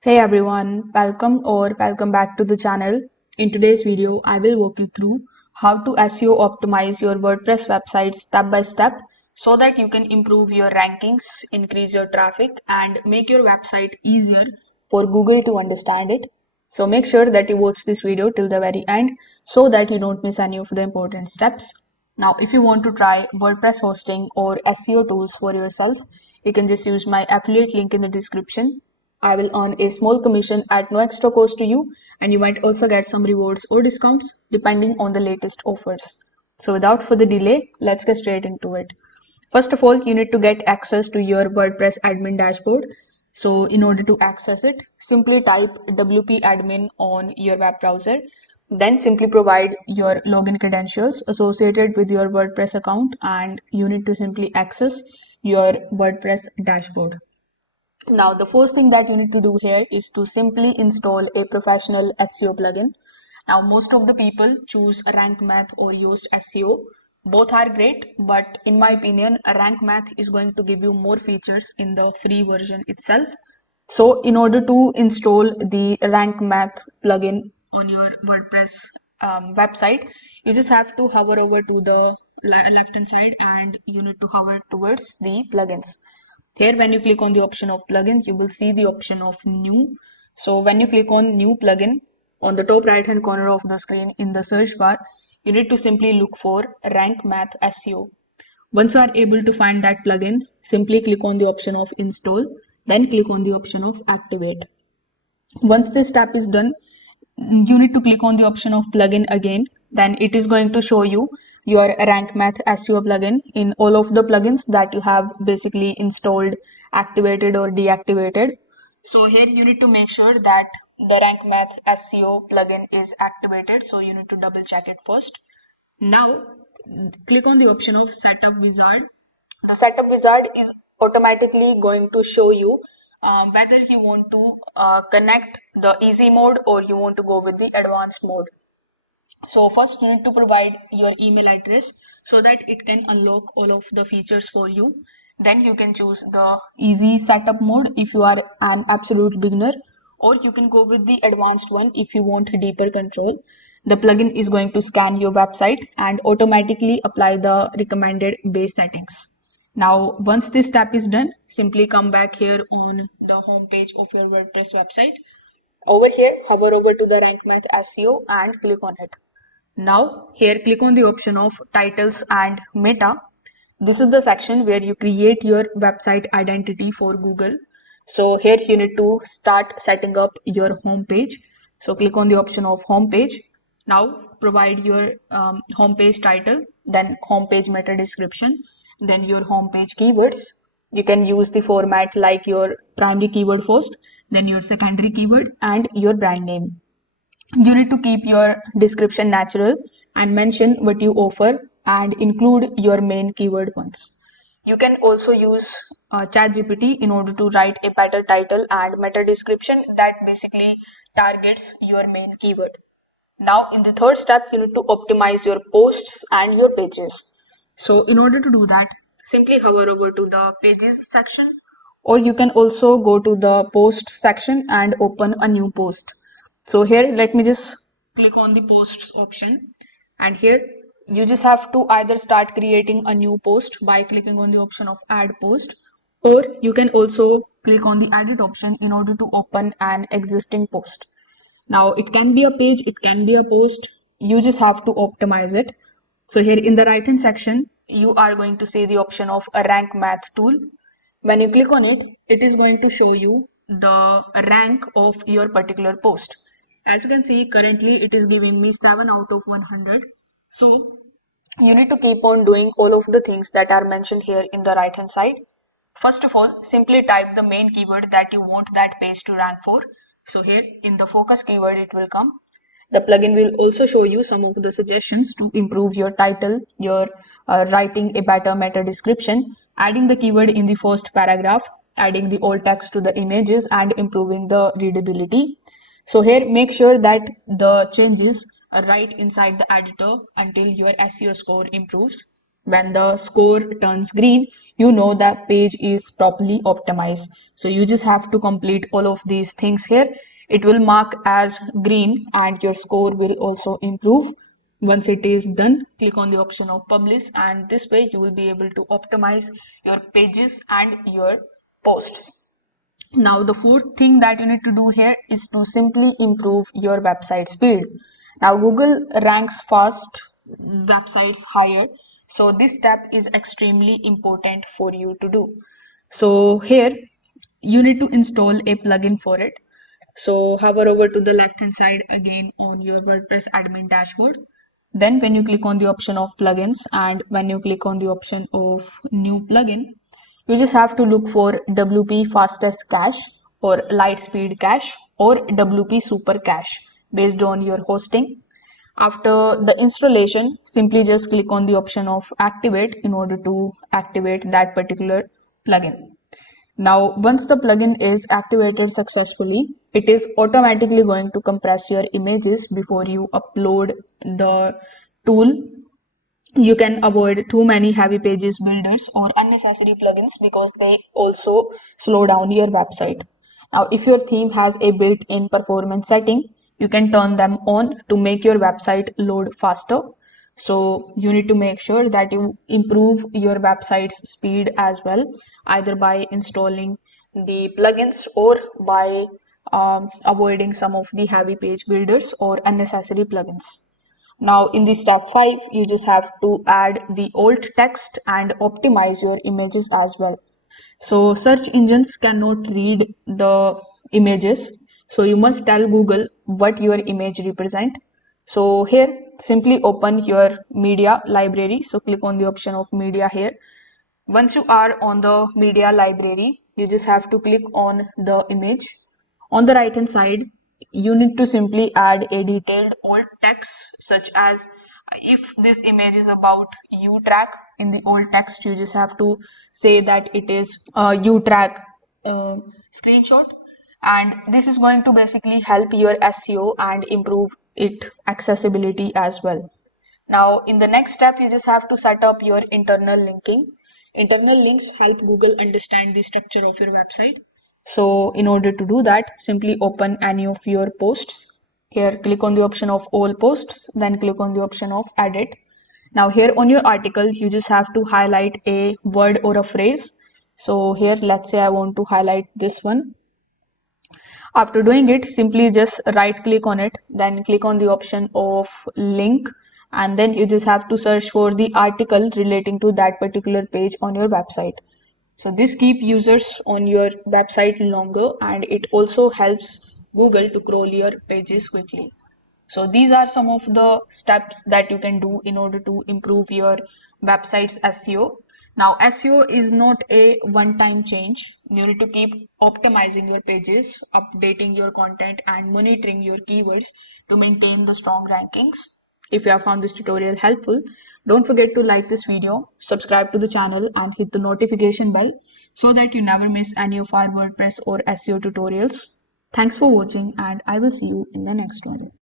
Hey everyone, welcome back to the channel. In today's video, I will walk you through how to SEO optimize your WordPress website step by step so that you can improve your rankings, increase your traffic, and make your website easier for Google to understand it. So make sure that you watch this video till the very end so that you don't miss any of the important steps. Now, if you want to try WordPress hosting or SEO tools for yourself, you can just use my affiliate link in the description. I will earn a small commission at no extra cost to you, and you might also get some rewards or discounts depending on the latest offers. So, without further delay, let's get straight into it. First of all, you need to get access to your WordPress admin dashboard. So, in order to access it, simply type WP admin on your web browser. Then simply provide your login credentials associated with your WordPress account, and you need to simply access your WordPress dashboard. Now, the first thing that you need to do here is to simply install a professional SEO plugin. Now, most of the people choose Rank Math or Yoast SEO. Both are great, but in my opinion, Rank Math is going to give you more features in the free version itself. So, in order to install the Rank Math plugin on your WordPress website, you just have to hover over to the left hand side and you need to hover towards the plugins. Here, when you click on the option of plugins, you will see the option of new. So when you click on new plugin, on the top right hand corner of the screen in the search bar, you need to simply look for Rank Math SEO. Once you are able to find that plugin, simply click on the option of install, then click on the option of activate. Once this step is done, you need to click on the option of plugin again. Then it is going to show you your Rank Math SEO plugin in all of the plugins that you have basically installed, activated or deactivated. So here you need to make sure that the Rank Math SEO plugin is activated. So you need to double check it first. Now click on the option of setup wizard. The setup wizard is automatically going to show you whether you want to connect the easy mode or you want to go with the advanced mode. So first you need to provide your email address so that it can unlock all of the features for you. Then you can choose the easy setup mode if you are an absolute beginner, or you can go with the advanced one if you want deeper control. The plugin is going to scan your website and automatically apply the recommended base settings. Now, once this step is done, simply come back here on the home page of your WordPress website. Over here, hover over to the Rank Math SEO and click on it. Now, here click on the option of titles and meta. This is the section where you create your website identity for Google. So here you need to start setting up your home page. So click on the option of home page. Now provide your home page title, then home page meta description, then your home page keywords. You can use the format like your primary keyword first, then your secondary keyword and your brand name. You need to keep your description natural and mention what you offer and include your main keyword ones. You can also use ChatGPT in order to write a better title and meta description that basically targets your main keyword. Now, in the third step, you need to optimize your posts and your pages. So, in order to do that, simply hover over to the pages section, or you can also go to the post section and open a new post. So here, let me just click on the posts option, and here you just have to either start creating a new post by clicking on the option of add post, or you can also click on the edit option in order to open an existing post. Now it can be a page, it can be a post, you just have to optimize it. So here in the right hand section, you are going to see the option of a rank math tool. When you click on it, it is going to show you the rank of your particular post. As you can see, currently it is giving me 7 out of 100. So you need to keep on doing all of the things that are mentioned here in the right hand side. First of all, simply type the main keyword that you want that page to rank for. So here in the focus keyword, it will come. The plugin will also show you some of the suggestions to improve your title, your writing a better meta description, adding the keyword in the first paragraph, adding the alt text to the images, and improving the readability. So here, make sure that the changes are right inside the editor until your SEO score improves. When the score turns green, you know that page is properly optimized. So you just have to complete all of these things here. It will mark as green and your score will also improve. Once it is done, click on the option of publish, and this way you will be able to optimize your pages and your posts. Now, the fourth thing that you need to do here is to simply improve your website speed. Now, Google ranks fast websites higher, so this step is extremely important for you to do. So, here you need to install a plugin for it. So, hover over to the left hand side again on your WordPress admin dashboard. Then, when you click on the option of plugins and when you click on the option of new plugin, you just have to look for WP fastest cache or light speed cache or WP super cache based on your hosting. After the installation, simply just click on the option of activate in order to activate that particular plugin. Now, once the plugin is activated successfully, it is automatically going to compress your images before you upload the tool. You can avoid too many heavy pages builders or unnecessary plugins because they also slow down your website. Now, if your theme has a built-in performance setting, you can turn them on to make your website load faster. So you need to make sure that you improve your website's speed as well, either by installing the plugins or by avoiding some of the heavy page builders or unnecessary plugins. Now in the step 5, you just have to add the alt text and optimize your images as well. So search engines cannot read the images. So you must tell Google what your image represent. So here simply open your media library. So click on the option of media here. Once you are on the media library, you just have to click on the image. On the right hand side, you need to simply add a detailed alt text such as if this image is about U track. In the alt text, you just have to say that it is a U track screenshot, and this is going to basically help your SEO and improve it accessibility as well. Now, in the next step, you just have to set up your internal linking. Internal links help Google understand the structure of your website. So, in order to do that, simply open any of your posts. Here, click on the option of all posts, then click on the option of edit. Now, here on your article, you just have to highlight a word or a phrase. So, here, let's say I want to highlight this one. After doing it, simply just right click on it, then click on the option of link, and then you just have to search for the article relating to that particular page on your website. So this keeps users on your website longer, and it also helps Google to crawl your pages quickly. So these are some of the steps that you can do in order to improve your website's SEO. Now, SEO is not a one-time change. You need to keep optimizing your pages, updating your content, and monitoring your keywords to maintain the strong rankings. If you have found this tutorial helpful, don't forget to like this video, subscribe to the channel, and hit the notification bell so that you never miss any of our WordPress or SEO tutorials. Thanks for watching, and I will see you in the next one.